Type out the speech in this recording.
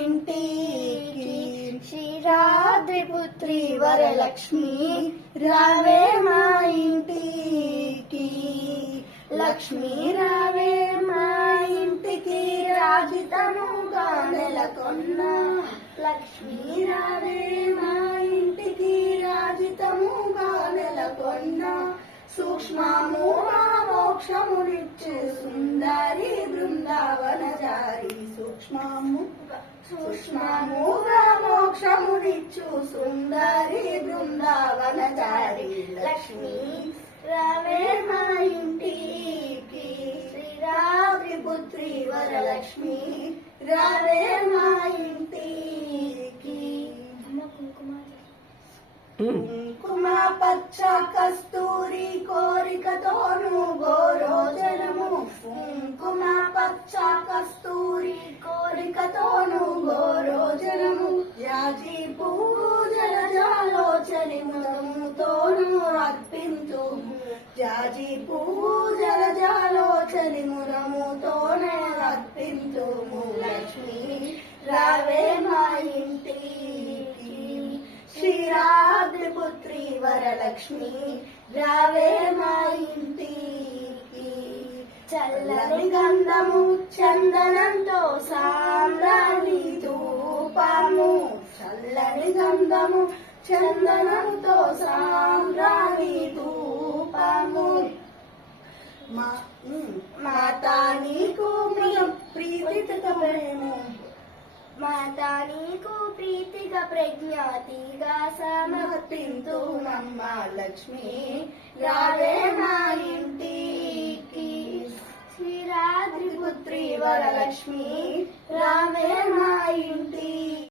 ఇంటికి శ్రీరాద్రి పుత్రి వరలక్ష్మి రావే మా ఇంటికి. లక్ష్మి రావే మా ఇంటికి రాజితముగా నెలకొన్న లక్ష్మి రావే మా ఇంటికి రాజితముగా నెలకొన్న సూక్ష్మముగా మోక్షమునిచ్చు సుందరి బృందావన జారీ సూక్ష్మము సూక్ష్మముగా మోక్షమునిచ్చు సుందరి బృందావన జారి లక్ష్మి రావే మా ఇంటికి. శ్రీరాత్రి పుత్రి వరలక్ష్మి రావే మా ఇంటికి. కుంకుమ. పచ్చ కస్తూరి కోరికతోను గోరోజనము. కుంకుమ పచ్చ జాజి పూజల జాలోచని ముదముతోనే అర్పించుము లక్ష్మి రావే మా ఇంటికి శ్రీరాద్రి పుత్రి వరలక్ష్మి. రావే మా ఇంటికి చల్లని గంధము చందనంతో సామ్రాణి ధూపము. చల్లని గంధము చందనంతో సామ్రాణి ధూపము. మా మాతా నీకు ప్రియం ప్రీతిత ప్రేము. మాతా నీకు ప్రీతిగా ప్రజ్ఞాతిగా సమర్పింతు నమ్మ లక్ష్మి. రావే మా ఇంటికి. శ్రీరాత్రి పుత్రి వరలక్ష్మి. రావే మా ఇంటికి.